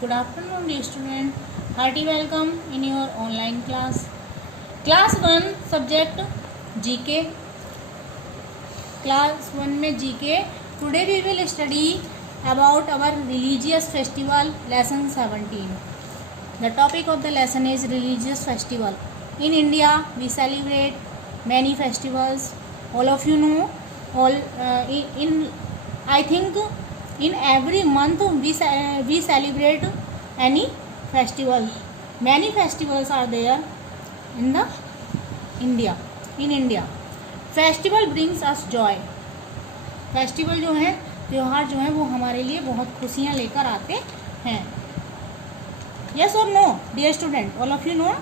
Good afternoon, dear student. Hearty welcome in your online class. Class 1 subject GK. Class 1 में GK. Today we will study about our religious festival, lesson 17. The topic of the lesson is religious festival. In India, we celebrate many festivals. All of you know. I think in every month we celebrate any festival. Many festivals are there in India. Festival brings us joy. Festival जो है, त्यौहार जो है, वो हमारे लिए बहुत खुशियाँ लेकर आते हैं. Yes or no, dear student? All of you know.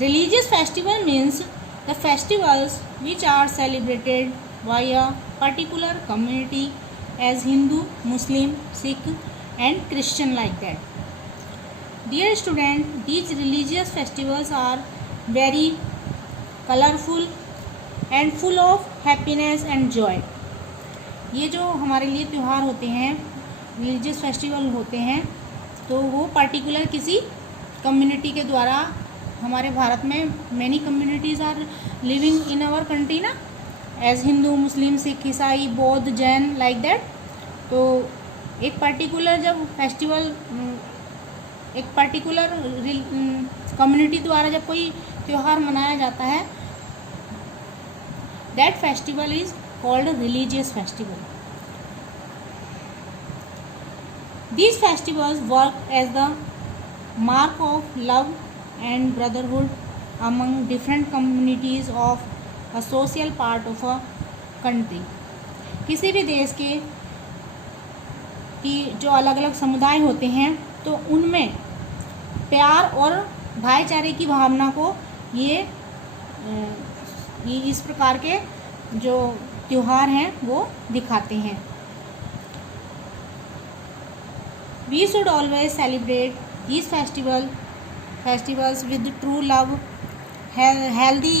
Religious festival means the festivals which are celebrated by a particular community as Hindu, Muslim, Sikh and Christian like that. Dear student, these religious festivals are very colorful and full of happiness and joy. ये जो हमारे लिए त्यौहार होते हैं, religious festival होते हैं, तो वो पर्टिकुलर किसी कम्युनिटी के द्वारा, हमारे भारत में many communities are living in our country ना, as Hindu, Muslim, Sikh, Isai, Bauddh, Jain like that. तो एक पर्टिकुलर जब फेस्टिवल, एक पर्टिकुलर कम्युनिटी द्वारा जब कोई त्यौहार मनाया जाता है, that festival is called religious festival. These festivals work as the mark of love and brotherhood among different communities of a social part of a country. किसी भी देश के की जो अलग अलग समुदाय होते हैं, तो उनमें प्यार और भाईचारे की भावना को ये इस प्रकार के जो त्यौहार हैं वो दिखाते हैं. We should always celebrate these festivals with true love, healthy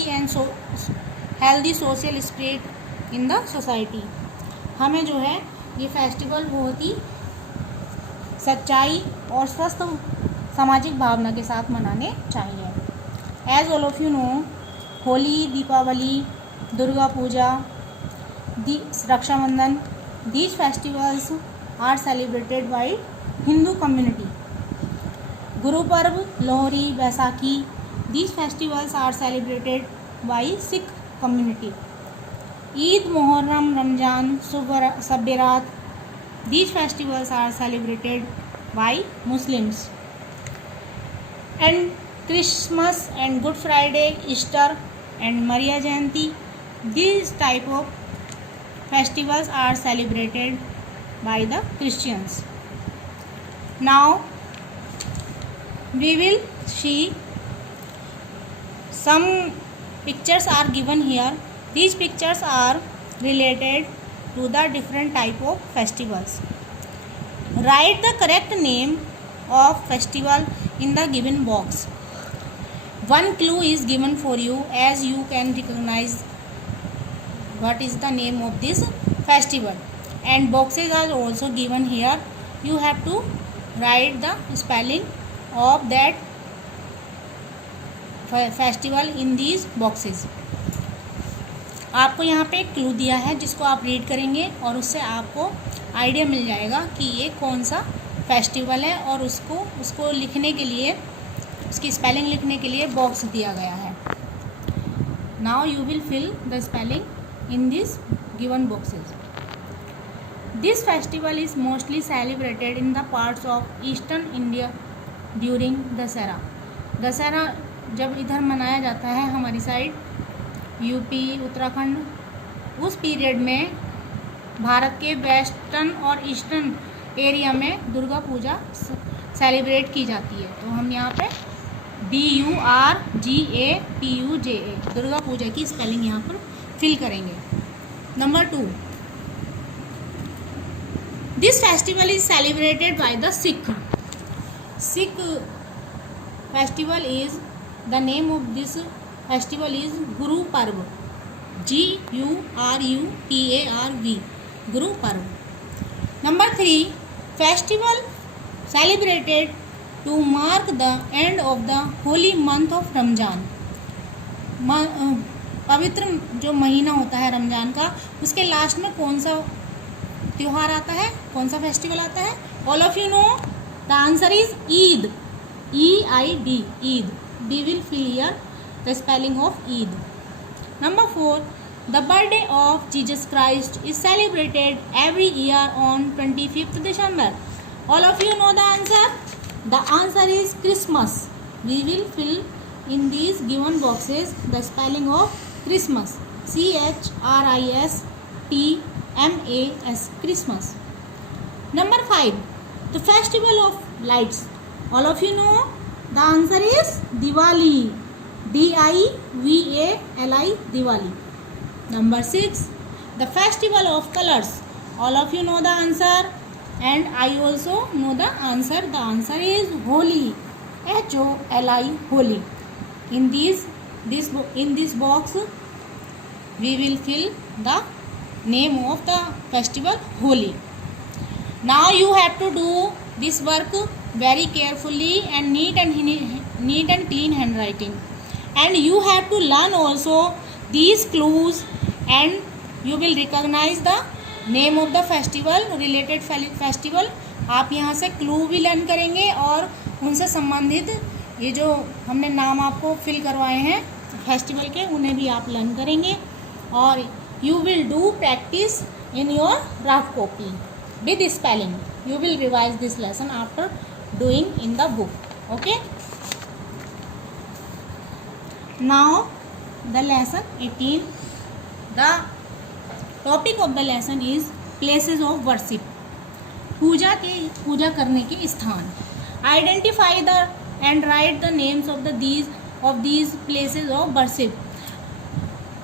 social spirit in the society. हमें जो है ये फेस्टिवल बहुत ही सच्चाई और स्वस्थ सामाजिक भावना के साथ मनाने चाहिए. As all of you know, Holi, Deepawali, Durga Puja, Rakshabandhan, these festivals are celebrated by Hindu community. Guru Parv, Lohri, Vaisakhi, these festivals are celebrated by Sikh community. Eid, Muharram, Ramzan, Sabbarat, these festivals are celebrated by Muslims. And Christmas and Good Friday, Easter and Maria Jayanti, these type of festivals are celebrated by the Christians. Now we will see some pictures are given here. These pictures are related to the different type of festivals. Write the correct name of festival in the given box. One clue is given for you as you can recognize what is the name of this festival, and boxes are also given here. You have to write the spelling of that festival in these boxes. आपको यहाँ पे एक clue दिया है जिसको आप read करेंगे और उससे आपको आइडिया मिल जाएगा कि ये कौन सा फेस्टिवल है, और उसको लिखने के लिए, उसकी स्पेलिंग लिखने के लिए बॉक्स दिया गया है. Now you will fill the spelling in this given boxes. This festival is mostly celebrated in the parts of eastern India during Dussehra. Dussehra जब इधर मनाया जाता है हमारी साइड, यूपी, उत्तराखंड, उस पीरियड में भारत के वेस्टर्न और ईस्टर्न एरिया में दुर्गा पूजा सेलिब्रेट की जाती है. तो हम यहाँ पे DURGAPUJA दुर्गा पूजा की स्पेलिंग यहाँ पर फिल करेंगे. Number 2, this festival is celebrated by the Sikh festival. Is the name of this festival is Guru Parv. GURUPARV, Guru Parv. Number 3, festival celebrated to mark the end of the holy month of Ramjan. पवित्र जो महीना होता है रमज़ान का, उसके last में कौन सा त्यौहार आता है, कौन सा फेस्टिवल आता है? All of you know the answer is Eid. EID, Eid. We will fill here the spelling of Eid. Number 4, the birthday of Jesus Christ is celebrated every year on 25th December. All of you know the answer. The answer is Christmas. We will fill in these given boxes the spelling of Christmas. CHRISTMAS, Christmas. Number 5, the festival of lights. All of you know the answer is Diwali. DIVALI, Diwali. Number 6, the festival of colors. All of you know the answer and I also know the answer. The answer is Holi. HOLI, Holi. In this box we will fill the name of the festival Holi. Now you have to do this work very carefully and neat and clean handwriting, and you have to learn also these clues, and you will recognize the name of the festival, related festival. आप यहाँ से clue भी learn करेंगे और उनसे संबंधित ये जो हमने नाम आपको फिल करवाए हैं फेस्टिवल के, उन्हें भी आप लर्न करेंगे. और you will do practice in your rough copy with spelling. You will revise this lesson after doing in the book. Okay. Now the lesson 18. The topic of the lesson is places of worship. पूजा करने के स्थान. Identify the and write the names of these places of worship.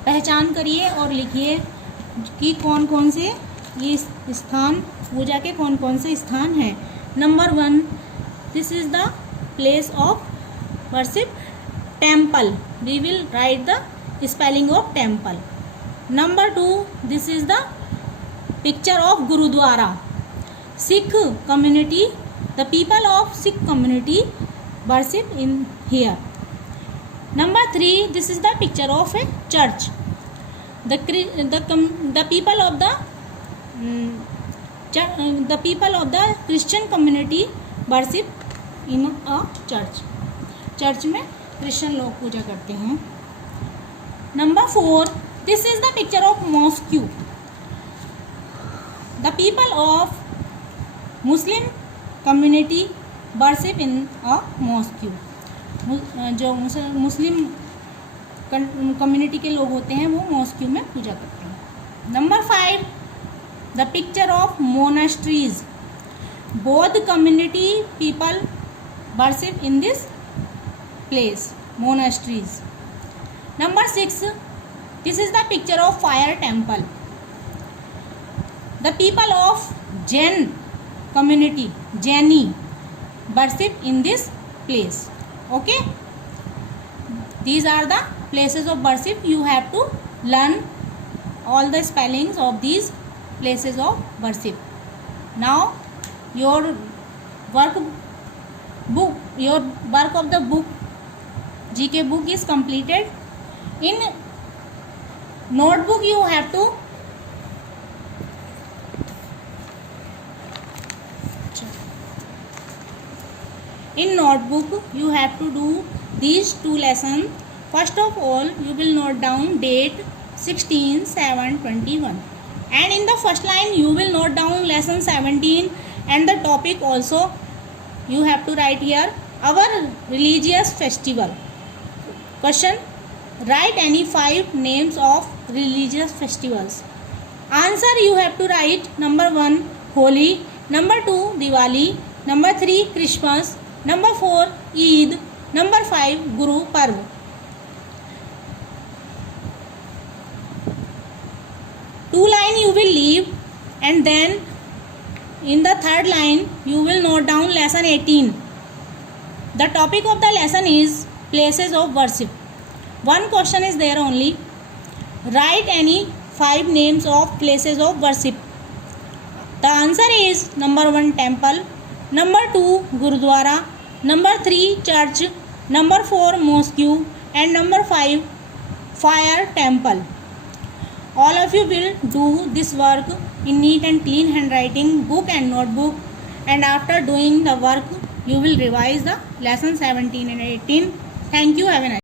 पहचान करिए और लिखिए कि कौन कौन से ये स्थान, पूजा के कौन कौन से स्थान हैं. Number 1, this is the place of worship, temple. We will write the spelling of temple. Number 2, this is the picture of Gurudwara. Sikh community, the people of Sikh community worship in here. Number 3, this is the picture of a church. The people of the Christian community worship in a church. Church में Christian लोग पूजा करते हैं. Number 4, this is the picture of mosque. The people of Muslim community worship in a mosque. जो Muslim community के लोग होते हैं वो मॉस्क्यू में पूजा करते हैं. Number 5, the picture of monasteries. बौद्ध community people worship in this place, monasteries. Number 6, this is the picture of fire temple. The people of Jain community, Jaini, worship in this place. Okay, these are the places of worship. You have to learn all the spellings of these places of worship. Now your work of the book, GK book is completed. In notebook you have to you have to do these 2 lessons. First of all, you will note down date 16/7/21, and in the first line you will note down lesson 17 and the topic also. You have to write here our religious festival. Question: write any 5 names of religious festivals. Answer: you have to write number 1 Holi, number 2 Diwali, number 3 Christmas, number 4 Eid, number 5 Guru Parv. Two line you will leave, and then in the third line you will note down lesson 18. The topic of the lesson is places of worship. One question is there only. Write any 5 names of places of worship. The answer is number 1 temple, Number 2, Gurudwara. Number 3, church. Number 4, mosque. And number 5, fire temple. All of you will do this work in neat and clean handwriting, book and notebook. And after doing the work, you will revise the lesson 17 and 18. Thank you. Have a nice day.